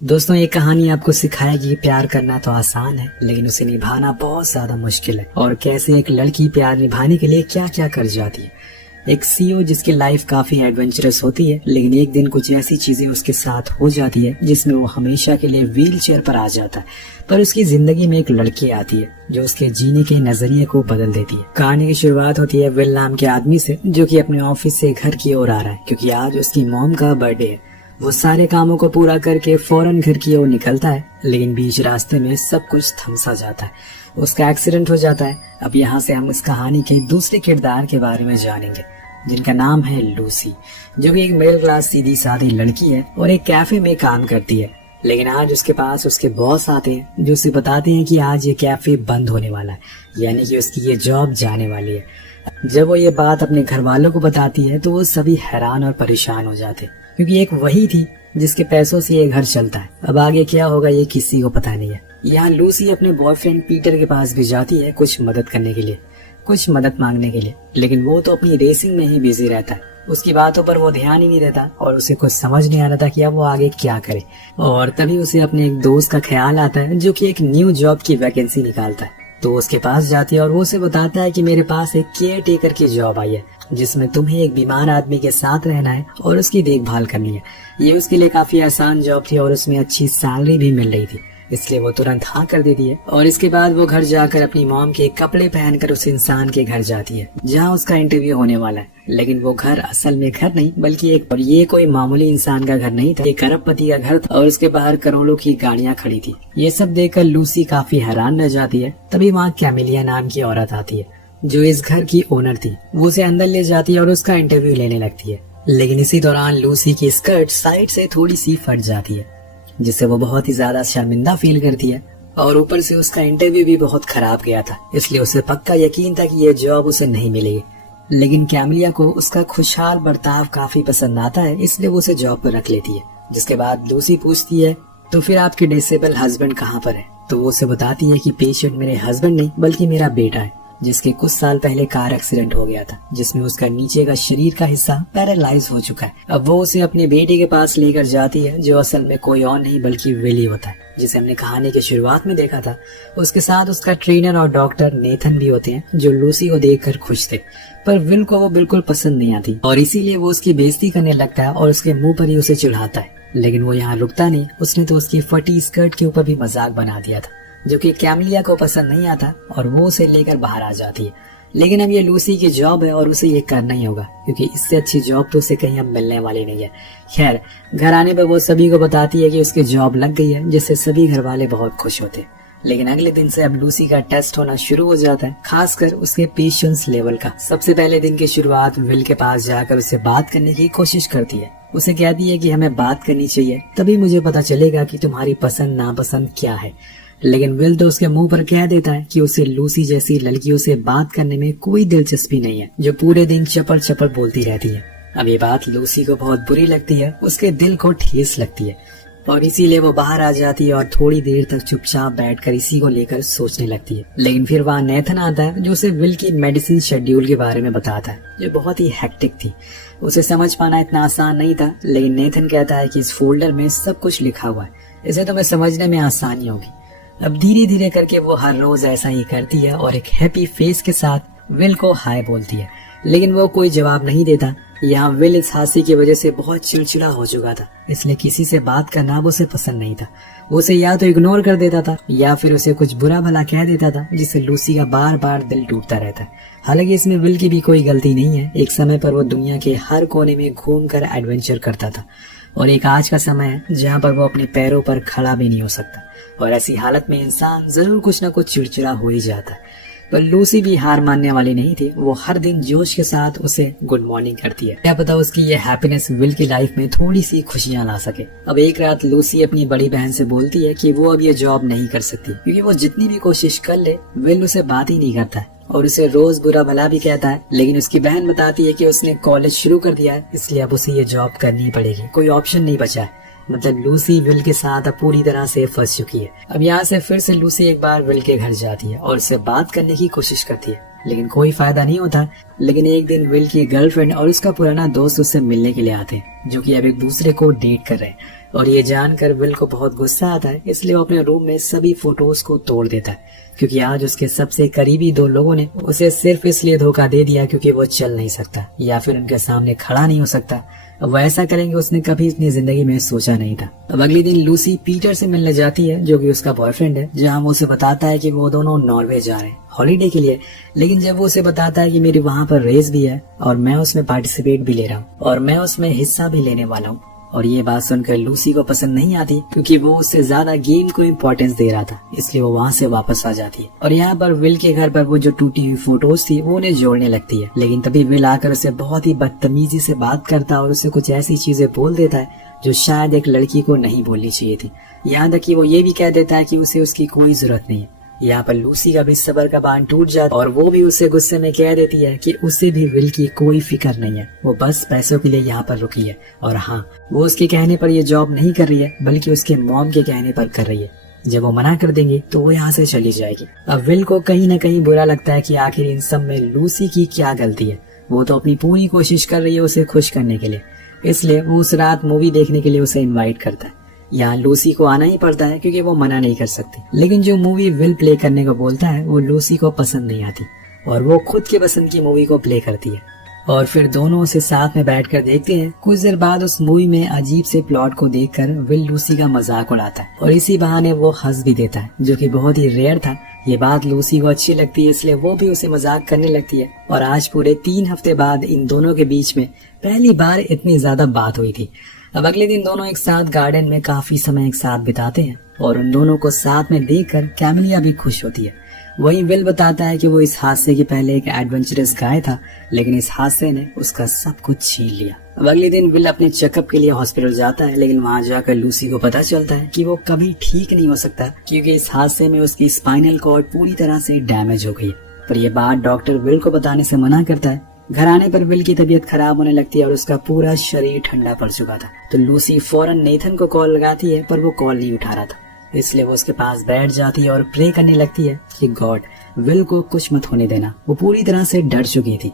दोस्तों, ये कहानी आपको सिखाएगी प्यार करना तो आसान है, लेकिन उसे निभाना बहुत ज्यादा मुश्किल है। और कैसे एक लड़की प्यार निभाने के लिए क्या क्या कर जाती है। एक सीईओ जिसकी लाइफ काफी एडवेंचरस होती है, लेकिन एक दिन कुछ ऐसी चीजें उसके साथ हो जाती है जिसमें वो हमेशा के लिए व्हील चेयर पर आ जाता है। पर उसकी जिंदगी में एक लड़की आती है जो उसके जीने के नजरिए को बदल देती है। कहानी की शुरुआत होती है विल नाम के आदमी से, जो कि अपने ऑफिस से घर की ओर आ रहा है क्योंकि आज उसकी मॉम का बर्थडे है। वो सारे कामों को पूरा करके फौरन घर की ओर निकलता है, लेकिन बीच रास्ते में सब कुछ थम सा जाता है। उसका एक्सीडेंट हो जाता है। अब यहाँ से हम इस कहानी के दूसरे किरदार के बारे में जानेंगे, जिनका नाम है लूसी, जो कि एक मिडिल क्लास सीधी सादी लड़की है और एक कैफे में काम करती है। लेकिन आज उसके पास उसके बॉस आते हैं जो उसे बताते हैं कि आज ये कैफे बंद होने वाला है, यानी कि उसकी ये जॉब जाने वाली है। जब वो ये बात अपने घर वालों को बताती है तो वो सभी हैरान और परेशान हो जाते, क्योंकि एक वही थी जिसके पैसों से ये घर चलता है। अब आगे क्या होगा ये किसी को पता नहीं है। यहाँ लूसी अपने बॉयफ्रेंड पीटर के पास भी जाती है कुछ मदद करने के लिए, कुछ मदद मांगने के लिए, लेकिन वो तो अपनी रेसिंग में ही बिजी रहता है। उसकी बातों पर वो ध्यान ही नहीं देता और उसे कुछ समझ नहीं आ रहा था कि अब वो आगे क्या करे। और तभी उसे अपने एक दोस्त का ख्याल आता है जो कि एक न्यू जॉब की वैकेंसी निकालता है। तो उसके पास जाती है और वो उसे बताता है कि मेरे पास एक केयर टेकर की जॉब आई है, जिसमें तुम्हें एक बीमार आदमी के साथ रहना है और उसकी देखभाल करनी है। ये उसके लिए काफी आसान जॉब थी और उसमें अच्छी सैलरी भी मिल रही थी, इसलिए वो तुरंत हाँ कर देती है। और इसके बाद वो घर जाकर अपनी मॉम के कपड़े पहनकर उस इंसान के घर जाती है जहाँ उसका इंटरव्यू होने वाला है। लेकिन वो घर असल में घर नहीं बल्कि और ये कोई मामूली इंसान का घर नहीं था, एक अरबपति का घर था और उसके बाहर करोड़ों की गाड़ियाँ खड़ी थी। ये सब देखकर लूसी काफी हैरान रह जाती है। तभी वहाँ कैमिलिया नाम की औरत आती है जो इस घर की ओनर थी। वो उसे अंदर ले जाती है और उसका इंटरव्यू लेने लगती है। लेकिन इसी दौरान लूसी की स्कर्ट साइड से थोड़ी सी फट जाती है, जिससे वो बहुत ही ज्यादा शर्मिंदा फील करती है। और ऊपर से उसका इंटरव्यू भी बहुत खराब गया था, इसलिए उसे पक्का यकीन था कि ये जॉब उसे नहीं मिलेगी। लेकिन कैमिलिया को उसका खुशहाल बर्ताव काफी पसंद आता है, इसलिए वो उसे जॉब पर रख लेती है। जिसके बाद लूसी पूछती है, तो फिर आपके डिसेबल हस्बैंड कहाँ पर है? तो वो उसे बताती है कि पेशेंट मेरे हस्बैंड नहीं बल्कि मेरा बेटा है, जिसके कुछ साल पहले कार एक्सीडेंट हो गया था, जिसमें उसका नीचे का शरीर का हिस्सा पैरालाइज हो चुका है। अब वो उसे अपने बेटे के पास लेकर जाती है, जो असल में कोई और नहीं बल्कि विली होता है, जिसे हमने कहानी के शुरुआत में देखा था। उसके साथ उसका ट्रेनर और डॉक्टर नेथन भी होते हैं, जो लूसी को देखकर खुश थे। पर विल को वो बिल्कुल पसंद नहीं आती और इसीलिए वो उसकी बेइज्जती करने लगता है और उसके मुंह पर ही उसे चिढ़ाता है। लेकिन वो यहाँ रुकता नहीं, उसने तो उसकी फटी स्कर्ट के ऊपर भी मजाक बना दिया था, जो कि कैमिलिया को पसंद नहीं आता और वो उसे लेकर बाहर आ जाती है। लेकिन अब ये लूसी की जॉब है और उसे ये करना ही होगा, क्योंकि इससे अच्छी जॉब तो उसे कहीं अब मिलने वाली नहीं है। खैर, घर आने पर वो सभी को बताती है कि उसकी जॉब लग गई है, जिससे सभी घर वाले बहुत खुश होते हैं। लेकिन अगले दिन से अब लूसी का टेस्ट होना शुरू हो जाता है, खासकर उसके पेशेंस लेवल का। सबसे पहले दिन की शुरुआत विल के पास जाकर उससे बात करने की कोशिश करती है। उसे कहती है कि हमें बात करनी चाहिए, तभी मुझे पता चलेगा कि तुम्हारी पसंद नापसंद क्या है। लेकिन विल तो उसके मुंह पर कह देता है कि उसे लूसी जैसी लड़कियों से बात करने में कोई दिलचस्पी नहीं है, जो पूरे दिन चपड़ चपड़ बोलती रहती है। अब ये बात लूसी को बहुत बुरी लगती है, उसके दिल को ठेस लगती है और इसीलिए वो बाहर आ जाती है और थोड़ी देर तक चुपचाप बैठकर इसी को लेकर सोचने लगती है। लेकिन फिर वहाँ नेथन आता है, जो उसे विल की मेडिसिन शेड्यूल के बारे में बताता है, जो बहुत ही हेक्टिक थी। उसे समझ पाना इतना आसान नहीं था, लेकिन नेथन कहता है कि इस फोल्डर में सब कुछ लिखा हुआ है, इसे तुम्हें समझने में आसानी होगी। अब धीरे धीरे करके वो हर रोज ऐसा ही करती है और एक हैप्पी फेस के साथ विल को हाय बोलती है, लेकिन वो कोई जवाब नहीं देता। यहाँ विल इस हादसे की वजह से बहुत चिड़चिड़ा हो चुका था, इसलिए किसी से बात करना वो उसे पसंद नहीं था। वो उसे या तो इग्नोर कर देता था या फिर उसे कुछ बुरा भला कह देता था, जिससे लूसी का बार बार दिल टूटता रहता है। हालांकि इसमें विल की भी कोई गलती नहीं है। एक समय पर वो दुनिया के हर कोने में घूमकर एडवेंचर करता था और एक आज का समय है जहाँ पर वो अपने पैरों पर खड़ा भी नहीं हो सकता, और ऐसी हालत में इंसान जरूर कुछ न कुछ चिड़चिड़ा हो ही जाता है। पर लूसी भी हार मानने वाली नहीं थी। वो हर दिन जोश के साथ उसे गुड मॉर्निंग करती है, क्या पता उसकी ये हैप्पीनेस विल की लाइफ में थोड़ी सी खुशियां ला सके। अब एक रात लूसी अपनी बड़ी बहन से बोलती है कि वो अब ये जॉब नहीं कर सकती, क्योंकि वो जितनी भी कोशिश कर ले विल उसे बात ही नहीं करता है और उसे रोज बुरा भला भी कहता है। लेकिन उसकी बहन बताती है कि उसने कॉलेज शुरू कर दिया है, इसलिए अब उसे ये जॉब करनी पड़ेगी, कोई ऑप्शन नहीं बचा है। मतलब लूसी विल के साथ अब पूरी तरह से फंस चुकी है। अब यहाँ से फिर से लूसी एक बार विल के घर जाती है और उससे बात करने की कोशिश करती है, लेकिन कोई फायदा नहीं होता। लेकिन एक दिन विल की गर्लफ्रेंड और उसका पुराना दोस्त उससे मिलने के लिए आते हैं, जो कि अब एक दूसरे को डेट कर रहे हैं। और ये जानकर विल को बहुत गुस्सा आता है, इसलिए वो अपने रूम में सभी फोटोज को तोड़ देता है, क्योंकि आज उसके सबसे करीबी 2 लोगों ने उसे सिर्फ इसलिए धोखा दे दिया क्योंकि वो चल नहीं सकता या फिर उनके सामने खड़ा नहीं हो सकता। अब वो ऐसा करेंगे उसने कभी अपनी जिंदगी में सोचा नहीं था। अब अगले दिन लूसी पीटर से मिलने जाती है, जो कि उसका बॉयफ्रेंड है, जहाँ वो उसे बताता है कि वो दोनों नॉर्वे जा रहे हैं हॉलीडे के लिए। लेकिन जब वो उसे बताता है कि मेरी वहाँ पर रेस भी है और मैं उसमें पार्टिसिपेट भी ले रहा हूँ और मैं उसमें हिस्सा भी लेने वाला हूँ, और ये बात सुनकर लूसी को पसंद नहीं आती, क्योंकि वो उससे ज्यादा गेम को इम्पोर्टेंस दे रहा था, इसलिए वो वहाँ से वापस आ जाती है। और यहाँ पर विल के घर पर वो जो टूटी हुई फोटोज थी वो उन्हें जोड़ने लगती है। लेकिन तभी विल आकर उसे बहुत ही बदतमीजी से बात करता है और उसे कुछ ऐसी चीजें बोल देता है जो शायद एक लड़की को नहीं बोलनी चाहिए थी। यहाँ तक कि वो ये भी कह देता है कि उसे उसकी कोई जरूरत नहीं है। यहाँ पर लूसी का भी सब्र का बांध टूट जाता है और वो भी उसे गुस्से में कह देती है कि उसे भी विल की कोई फिक्र नहीं है, वो बस पैसों के लिए यहाँ पर रुकी है। और हाँ, वो उसके कहने पर ये जॉब नहीं कर रही है, बल्कि उसके मॉम के कहने पर कर रही है। जब वो मना कर देंगे तो वो यहाँ से चली जाएगी। अब विल को कहीं न कहीं बुरा लगता है कि आखिर इन सब में लूसी की क्या गलती है। वो तो अपनी पूरी कोशिश कर रही है उसे खुश करने के लिए, इसलिए वो उस रात मूवी देखने के लिए उसे इन्वाइट करता है। यहाँ लूसी को आना ही पड़ता है क्योंकि वो मना नहीं कर सकती। लेकिन जो मूवी विल प्ले करने को बोलता है वो लूसी को पसंद नहीं आती और वो खुद के पसंद की मूवी को प्ले करती है और फिर दोनों उसे साथ में बैठकर देखते हैं। कुछ देर बाद उस मूवी में अजीब से प्लॉट को देखकर विल लूसी का मजाक उड़ाता है और इसी बहाने वो हंस भी देता है, जो कि बहुत ही रेयर था। ये बात लूसी को अच्छी लगती है, इसलिए वो भी उसे मजाक करने लगती है। और आज पूरे 3 हफ्ते बाद इन दोनों के बीच में पहली बार इतनी ज्यादा बात हुई थी। अब अगले दिन दोनों एक साथ गार्डन में काफी समय एक साथ बिताते हैं और उन दोनों को साथ में देखकर कैमिलिया भी खुश होती है। वहीं विल बताता है कि वो इस हादसे के पहले एक एडवेंचरस गाय था, लेकिन इस हादसे ने उसका सब कुछ छीन लिया। अब अगले दिन विल अपने चेकअप के लिए हॉस्पिटल जाता है, लेकिन वहां जाकर लूसी को पता चलता है कि वो कभी ठीक नहीं हो सकता, क्योंकि इस हादसे में उसकी स्पाइनल कॉर्ड पूरी तरह से डैमेज हो गई है। पर यह बात डॉक्टर विल को बताने से मना करता है। घर आने पर विल की तबीयत खराब होने लगती है और उसका पूरा शरीर ठंडा पड़ चुका था। तो लूसी फौरन नेथन को कॉल लगाती है, पर वो कॉल नहीं उठा रहा था, इसलिए वो उसके पास बैठ जाती है और प्रे करने लगती है कि गॉड, विल को कुछ मत होने देना। वो पूरी तरह से डर चुकी थी।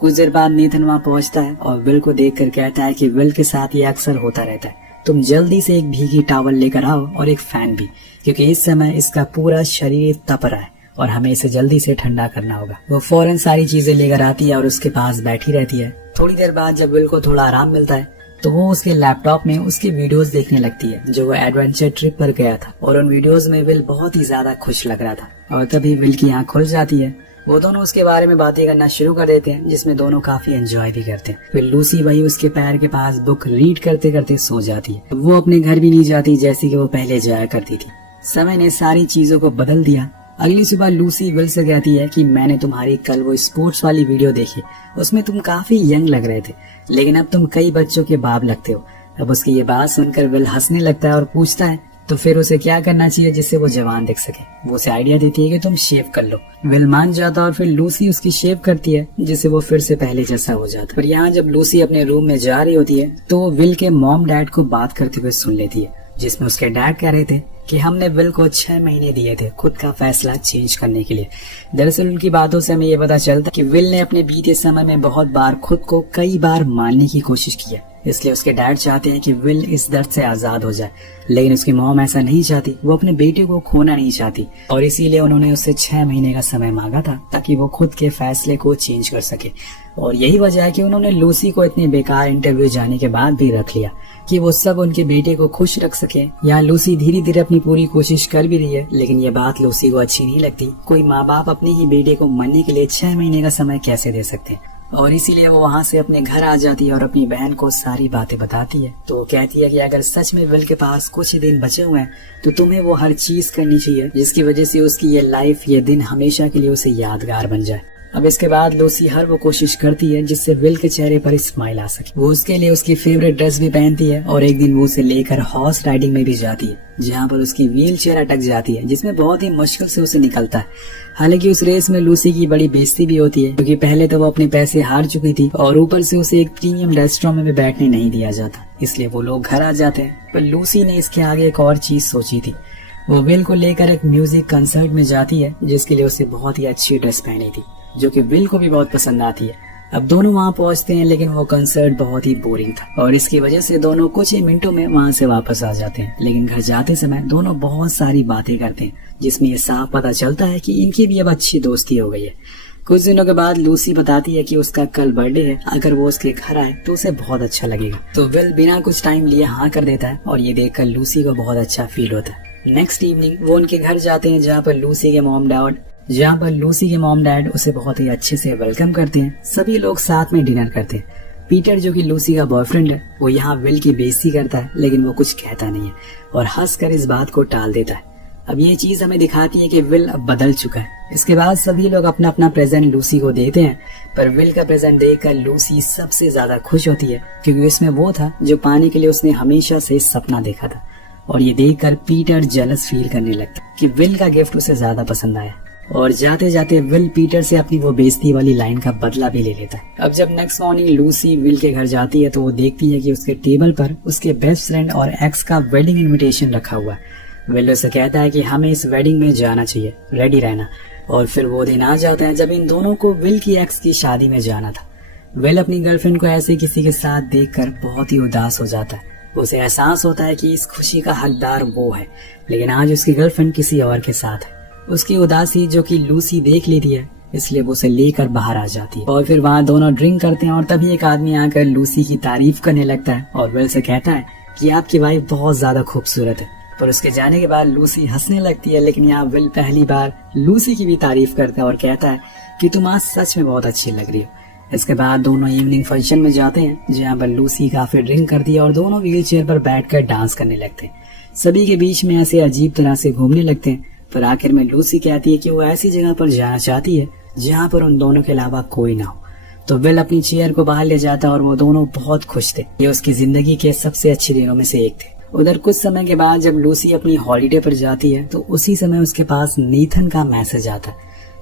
कुछ देर बाद नेथन वहाँ पहुँचता है और विल को देखकर कहता है कि विल के साथ ये अक्सर होता रहता है, तुम जल्दी से एक भीगी टॉवल लेकर आओ और एक फैन भी, क्योंकि इस समय इसका पूरा शरीर तप रहा है और हमें इसे जल्दी से ठंडा करना होगा। वो फौरन सारी चीजें लेकर आती है और उसके पास बैठी रहती है। थोड़ी देर बाद जब विल को थोड़ा आराम मिलता है तो वो उसके लैपटॉप में उसकी वीडियोस देखने लगती है, जो वो एडवेंचर ट्रिप पर गया था। और उन वीडियोस में विल बहुत ही ज्यादा खुश लग रहा था। और तभी विल की आंख खुल जाती है। वो दोनों उसके बारे में बातें करना शुरू कर देते हैं, जिसमें दोनों काफी एंजॉय भी करते हैं। फिर लूसी वही उसके पैर के पास बुक रीड करते करते सो जाती है। वो अपने घर भी नहीं जाती जैसी कि वो पहले जाया करती थी। समय ने सारी चीजों को बदल दिया। अगली सुबह लूसी विल से कहती है कि मैंने तुम्हारी कल वो स्पोर्ट्स वाली वीडियो देखी, उसमें तुम काफी यंग लग रहे थे, लेकिन अब तुम कई बच्चों के बाप लगते हो। अब उसकी ये बात सुनकर विल हंसने लगता है और पूछता है तो फिर उसे क्या करना चाहिए जिससे वो जवान दिख सके। वो उसे आइडिया देती है कि तुम शेव कर लो। विल मान जाता है और फिर लूसी उसकी शेव करती है, जिससे वो फिर से पहले जैसा हो जाता है। पर यहाँ जब लूसी अपने रूम में जा रही होती है तो वो विल के मॉम डैड को बात करते हुए सुन लेती है, जिसमें उसके डैड कह रहे थे कि हमने विल को 6 महीने दिए थे खुद का फैसला चेंज करने के लिए। दरअसल उनकी बातों से हमें ये पता चलता कि विल ने अपने बीते समय में बहुत बार खुद को कई बार मारने की कोशिश की है, इसलिए उसके डैड चाहते हैं कि विल इस दर्द से आजाद हो जाए। लेकिन उसकी मॉम ऐसा नहीं चाहती, वो अपने बेटे को खोना नहीं चाहती और इसीलिए उन्होंने उससे 6 महीने का समय मांगा था ताकि वो खुद के फैसले को चेंज कर सके। और यही वजह है कि उन्होंने लूसी को इतने बेकार इंटरव्यू जाने के बाद भी रख लिया कि वो सब उनके बेटे को खुश रख सके। यहाँ लूसी धीरे धीरे अपनी पूरी कोशिश कर भी रही है, लेकिन ये बात लूसी को अच्छी नहीं लगती। कोई माँ बाप अपने ही बेटे को मरने के लिए 6 महीने का समय कैसे दे सकते हैं। और इसीलिए वो वहाँ से अपने घर आ जाती है और अपनी बहन को सारी बातें बताती है। तो वो कहती है कि अगर सच में विल के पास कुछ ही दिन बचे हुए हैं तो तुम्हें वो हर चीज करनी चाहिए जिसकी वजह से उसकी ये लाइफ, ये दिन हमेशा के लिए उसे यादगार बन जाए। अब इसके बाद लूसी हर वो कोशिश करती है जिससे विल के चेहरे पर स्माइल आ सके। वो उसके लिए उसकी फेवरेट ड्रेस भी पहनती है और एक दिन वो उसे लेकर हॉर्स राइडिंग में भी जाती है, जहाँ पर उसकी व्हील चेयर अटक जाती है, जिसमें बहुत ही मुश्किल से उसे निकलता है। हालांकि उस रेस में लूसी की बड़ी बेइज्जती भी होती है, क्योंकि पहले तो वो अपने पैसे हार चुकी थी और ऊपर से उसे एक प्रीमियम रेस्टोरेंट में भी बैठने नहीं दिया जाता, इसलिए वो लोग घर आ जाते हैं। पर लूसी ने इसके आगे एक और चीज सोची थी। वो विल को लेकर एक म्यूजिक कंसर्ट में जाती है, जिसके लिए उसे बहुत ही अच्छी ड्रेस पहनी थी, जो कि विल को भी बहुत पसंद आती है। अब दोनों वहाँ पहुँचते हैं, लेकिन वो कंसर्ट बहुत ही बोरिंग था और इसकी वजह से दोनों कुछ ही मिनटों में वहाँ से वापस आ जाते हैं। लेकिन घर जाते समय दोनों बहुत सारी बातें करते हैं, जिसमें ये साफ पता चलता है कि इनकी भी अब अच्छी दोस्ती हो गई है। कुछ दिनों के बाद लूसी बताती है कि उसका कल बर्थडे है, अगर वो उसके घर आए तो उसे बहुत अच्छा लगेगा। तो विल बिना कुछ टाइम लिए हाँ कर देता है और ये देखकर लूसी को बहुत अच्छा फील होता है। नेक्स्ट इवनिंग वो उनके घर जाते हैं, जहाँ पर लूसी के मॉम डैड उसे बहुत ही अच्छे से वेलकम करते हैं। सभी लोग साथ में डिनर करते हैं। पीटर जो कि लूसी का बॉयफ्रेंड है, वो यहाँ विल की बेइज्जती करता है, लेकिन वो कुछ कहता नहीं है और हंसकर इस बात को टाल देता है। अब ये चीज हमें दिखाती है कि विल अब बदल चुका है। इसके बाद सभी लोग अपना अपना प्रेजेंट लूसी को देते हैं, पर विल का प्रेजेंट देखकर लूसी सबसे ज्यादा खुश होती है, क्योंकि इसमें वो था जो पाने के लिए उसने हमेशा से सपना देखा था। और ये देखकर पीटर जेलस फील करने लगता कि विल का गिफ्ट उसे ज्यादा पसंद आया। और जाते जाते विल पीटर से अपनी वो बेइज्जती वाली लाइन का बदला भी ले लेता है। अब जब नेक्स्ट मॉर्निंग लूसी विल के घर जाती है तो वो देखती है कि उसके टेबल पर उसके बेस्ट फ्रेंड और एक्स का वेडिंग इनविटेशन रखा हुआ है। विल उसे कहता है कि हमें इस वेडिंग में जाना चाहिए, रेडी रहना। और फिर वो दिन आ जाता है जब इन दोनों को विल की एक्स की शादी में जाना था। विल अपनी गर्लफ्रेंड को ऐसे किसी के साथ देखकर बहुत ही उदास हो जाता है। उसे एहसास होता है कि इस खुशी का हकदार वो है, लेकिन आज उसकी गर्लफ्रेंड किसी और के साथ है। उसकी उदासी जो कि लूसी देख लेती है, इसलिए वो उसे लेकर बाहर आ जाती है। और फिर वहाँ दोनों ड्रिंक करते हैं और तभी एक आदमी आकर लूसी की तारीफ करने लगता है और विल से कहता है कि आपकी वाइफ बहुत ज्यादा खूबसूरत है। पर उसके जाने के बाद लूसी हंसने लगती है, लेकिन यहाँ विल पहली बार लूसी की भी तारीफ करता है और कहता है कि तुम आज सच में बहुत अच्छी लग रही हो। इसके बाद दोनों इवनिंग फंक्शन में जाते हैं, जहाँ पर लूसी काफी ड्रिंक करती है और दोनों व्हील चेयर पर बैठकर डांस करने लगते हैं। सभी के बीच में ऐसे अजीब तरह से घूमने लगते हैं, पर आखिर में लूसी कहती है कि वो ऐसी जगह पर जाना चाहती है जहाँ पर उन दोनों के अलावा कोई ना हो। तो विल अपनी चेयर को बाहर ले जाता और वो दोनों बहुत खुश थे। ये उसकी जिंदगी के सबसे अच्छे दिनों में से एक थे। उधर कुछ समय के बाद जब लूसी अपनी हॉलिडे पर जाती है तो उसी समय उसके पास नेथन का मैसेज आता है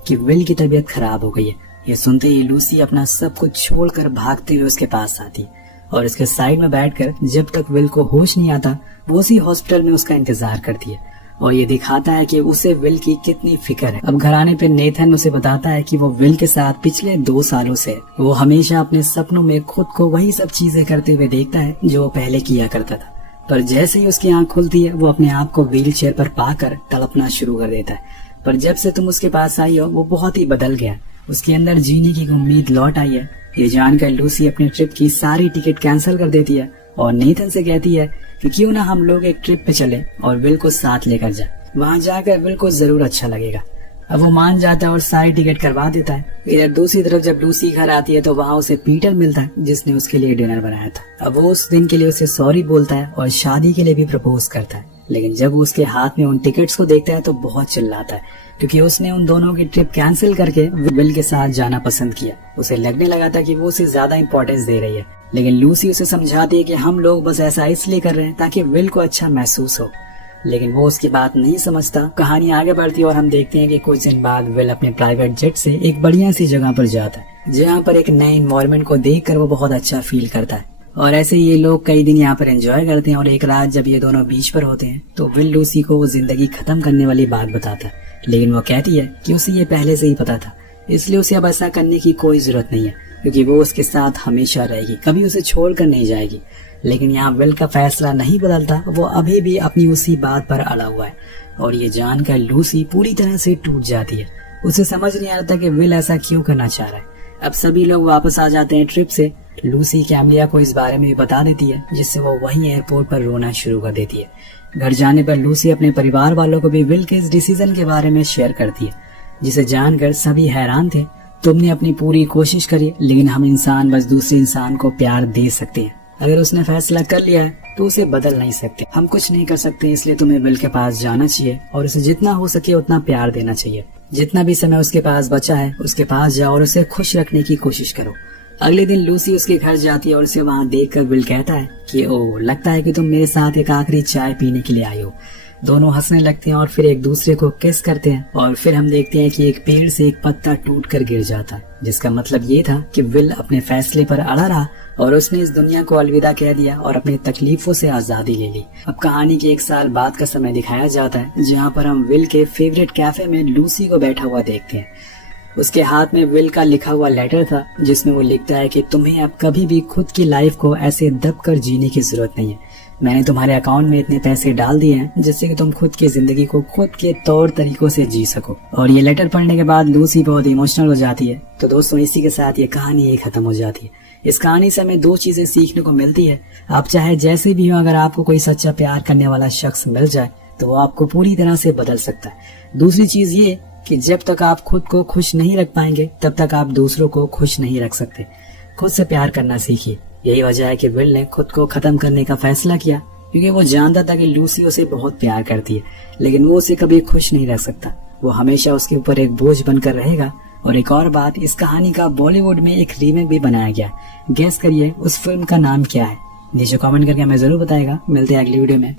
कि विल की तबीयत खराब हो गई है। ये सुनते ही लूसी अपना सब कुछ छोड़कर भागते हुए उसके पास आती है और उसके साइड में बैठकर जब तक विल को होश नहीं आता वो उसी हॉस्पिटल में उसका इंतजार करती है और ये दिखाता है कि उसे विल की कितनी फिक्र है। अब घर आने पर नेथन उसे बताता है कि वो विल के साथ पिछले 2 सालों से वो हमेशा अपने सपनों में खुद को वही सब चीजें करते हुए देखता है जो वो पहले किया करता था। पर जैसे ही उसकी आंख खुलती है वो अपने आप को व्हील चेयर पर पाकर तड़पना शुरू कर देता है। पर जब से तुम उसके पास आई हो वो बहुत ही बदल गया। उसके अंदर जीने की उम्मीद लौट आई है। ये जानकर लूसी अपने ट्रिप की सारी टिकट कैंसिल कर देती है और नेथन से कहती है कि क्यों ना हम लोग एक ट्रिप पे चले और विल को साथ लेकर जाए। वहाँ जाकर विल को जरूर अच्छा लगेगा। अब वो मान जाता है और सारी टिकट करवा देता है। इधर दूसरी तरफ जब लूसी घर आती है तो वहाँ उसे पीटर मिलता है, जिसने उसके लिए डिनर बनाया था। अब वो उस दिन के लिए उसे सॉरी बोलता है और शादी के लिए भी प्रपोज करता है। लेकिन जब वो उसके हाथ में उन टिकट्स को देखता है तो बहुत चिल्लाता है, क्योंकि उसने उन दोनों की ट्रिप कैंसिल करके विल के साथ जाना पसंद किया। उसे लगने लगा था कि वो उसे ज्यादा इंपॉर्टेंस दे रही है, लेकिन लूसी उसे समझाती है कि हम लोग बस ऐसा इसलिए कर रहे हैं ताकि विल को अच्छा महसूस हो। लेकिन वो उसकी बात नहीं समझता। कहानी आगे बढ़ती है और हम देखते हैं कि कुछ दिन बाद विल अपने प्राइवेट जेट से एक बढ़िया सी जगह पर जाता है, जहाँ पर एक नए एनवायरनमेंट को देखकर वो बहुत अच्छा फील करता है। और ऐसे ये लोग कई दिन यहाँ पर एंजॉय करते हैं और एक रात जब ये दोनों बीच पर होते हैं तो विल लूसी को वो जिंदगी खत्म करने वाली बात बताता है, लेकिन वो कहती है कि उसे ये पहले से ही पता था, इसलिए उसे अब ऐसा करने की कोई जरूरत नहीं है, क्योंकि वो उसके साथ हमेशा रहेगी, कभी उसे छोड़कर नहीं जाएगी। लेकिन यहाँ विल का फैसला नहीं बदलता, वो अभी भी अपनी उसी बात पर अड़ा हुआ है और ये जानकर लूसी पूरी तरह से टूट जाती है। उसे समझ नहीं आता कि विल ऐसा क्यों करना चाह रहा है। अब सभी लोग वापस आ जाते हैं ट्रिप से। लूसी कैमलिया को इस बारे में भी बता देती है, जिससे वो वहीं एयरपोर्ट पर रोना शुरू कर देती है। घर जाने पर लूसी अपने परिवार वालों को भी विल के इस डिसीजन के बारे में शेयर करती है, जिसे जानकर सभी हैरान थे। तुमने अपनी पूरी कोशिश करी, लेकिन हम इंसान बस दूसरे इंसान को प्यार दे सकते हैं। अगर उसने फैसला कर लिया है तो उसे बदल नहीं सकते। हम कुछ नहीं कर सकते, इसलिए तुम्हें विल के पास जाना चाहिए और उसे जितना हो सके उतना प्यार देना चाहिए। जितना भी समय उसके पास बचा है उसके पास जाओ और उसे खुश रखने की कोशिश करो। अगले दिन लूसी उसके घर जाती है और उसे वहाँ देखकर विल कहता है कि ओह, लगता है कि तुम मेरे साथ एक आखिरी चाय पीने के लिए आई हो। दोनों हंसने लगते हैं और फिर एक दूसरे को किस करते हैं और फिर हम देखते हैं कि एक पेड़ से एक पत्ता टूटकर गिर जाता है, जिसका मतलब ये था कि विल अपने फैसले पर अड़ा रहा और उसने इस दुनिया को अलविदा कह दिया और अपनी तकलीफों से आजादी ले ली। अब कहानी के 1 साल बाद का समय दिखाया जाता है, जहाँ पर हम विल के फेवरेट कैफे में लूसी को बैठा हुआ देखते हैं। उसके हाथ में विल का लिखा हुआ लेटर था, जिसमें वो लिखता है कि तुम्हें अब कभी भी खुद की लाइफ को ऐसे दब कर जीने की जरूरत नहीं है। मैंने तुम्हारे अकाउंट में इतने पैसे डाल दिए हैं जिससे कि तुम खुद की जिंदगी को खुद के तौर तरीकों से जी सको। और ये लेटर पढ़ने के बाद लूसी बहुत इमोशनल हो जाती है। तो दोस्तों, इसी के साथ ये कहानी ही खत्म हो जाती है। इस कहानी से हमें दो चीजें सीखने को मिलती है। आप चाहे जैसे भी हो, अगर आपको कोई सच्चा प्यार करने वाला शख्स मिल जाए तो वो आपको पूरी तरह से बदल सकता है। दूसरी चीज ये कि जब तक आप खुद को खुश नहीं रख पाएंगे तब तक आप दूसरों को खुश नहीं रख सकते। खुद से प्यार करना सीखिए। यही वजह है कि विल ने खुद को खत्म करने का फैसला किया, क्योंकि वो जानता था कि लूसी उसे बहुत प्यार करती है, लेकिन वो उसे कभी खुश नहीं रख सकता। वो हमेशा उसके ऊपर एक बोझ बनकर रहेगा। और एक और बात, इस कहानी का बॉलीवुड में एक रीमेक भी बनाया गया। गेस करिए उस फिल्म का नाम क्या है? नीचे कमेंट करके हमें जरूर बताएगा। मिलते हैं अगली वीडियो में।